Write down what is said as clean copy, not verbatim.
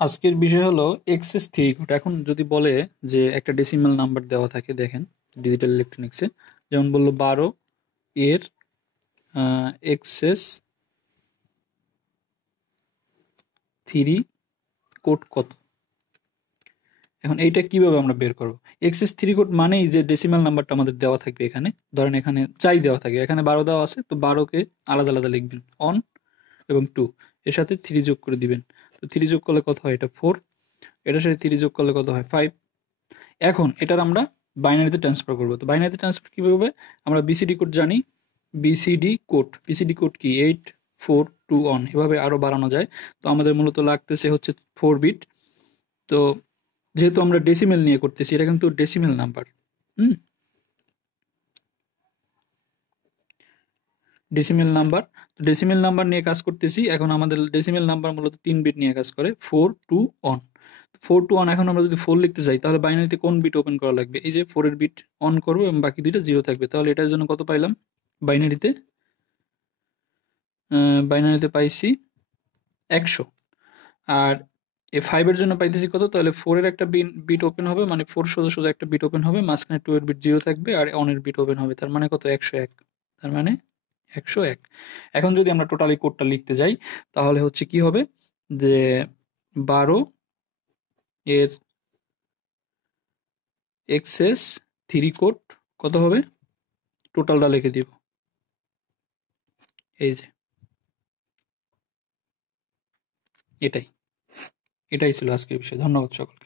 আজকের বিষয় হলো এক্সেস থ্রি কোড। এখন যদি বলে যে একটা ডেসিমাল নাম্বার দেওয়া থাকে, দেখেন ডিজিটাল ইলেকট্রনিক্সে যেমন বললো 12 এর এক্সেস থ্রি কোড কত। এখন এইটা কিভাবে আমরা বের করবো? এক্সেস থ্রি কোড মানেই যে ডেসিমাল নাম্বারটা আমাদের দেওয়া থাকবে এখানে, ধরেন এখানে চাই দেওয়া থাকে, এখানে 12 দেওয়া আছে, তো 12কে আলাদা আলাদা লিখবেন, অন এবং টু, এর সাথে থ্রি যোগ করে দিবেন। তো থ্রি যোগ করলে কত হয়? এটা 4, এটার সাথে থ্রি যোগ করলে কত হয়? 5। এখন এটার আমরা বাইনারিতে ট্রান্সফার করবো। তো বাইনারিতে ট্রান্সফার কীভাবে হবে? আমরা বিসিডি কোড জানি। বিসিডি কোড কি 8 4 2 1, এভাবে আরও বাড়ানো যায়। তো আমাদের মূলত লাগতেছে হচ্ছে 4 বিট। তো যেহেতু আমরা ডেসিমেল নিয়ে করতেছি, এটা কিন্তু decimal number. Decimal number, decimal number নিয়ে কাজ করতেছি। এখন আমাদের ডেসিমেল নাম্বার মূলত 3 বিট নিয়ে কাজ করে, 4 2 1। 4 2 1, এখন আমরা যদি 4 লিখতে চাই তাহলে বাইনারিতে কোন বিট ওপেন করা লাগবে? এই যে 4-এর বিট অন করবো এবং বাকি দুইটা জিরো থাকবে। তাহলে এটার জন্য কত পাইলাম? বাইনারিতে বাইনারিতে পাইছি 100। আর এই 5-এর জন্য পাইতেছি কত? তাহলে 4-এর একটা বিট ওপেন হবে, মানে 4 সোজা সোজা একটা বিট ওপেন হবে, মাঝখানে 2-এর বিট জিরো থাকবে আর অনের বিট ওপেন হবে। তার মানে কত? 101। তার মানে 101। এখন যদি আমরা টোটালি কোডটা লিখতে যাই তাহলে হচ্ছে কি হবে যে 12 এর এক্সেস থ্রি কোড কত হবে? টোটালটা লিখে দিব, এই যে এটাই এটাই ছিল আজকের বিষয়। ধন্যবাদ সকল।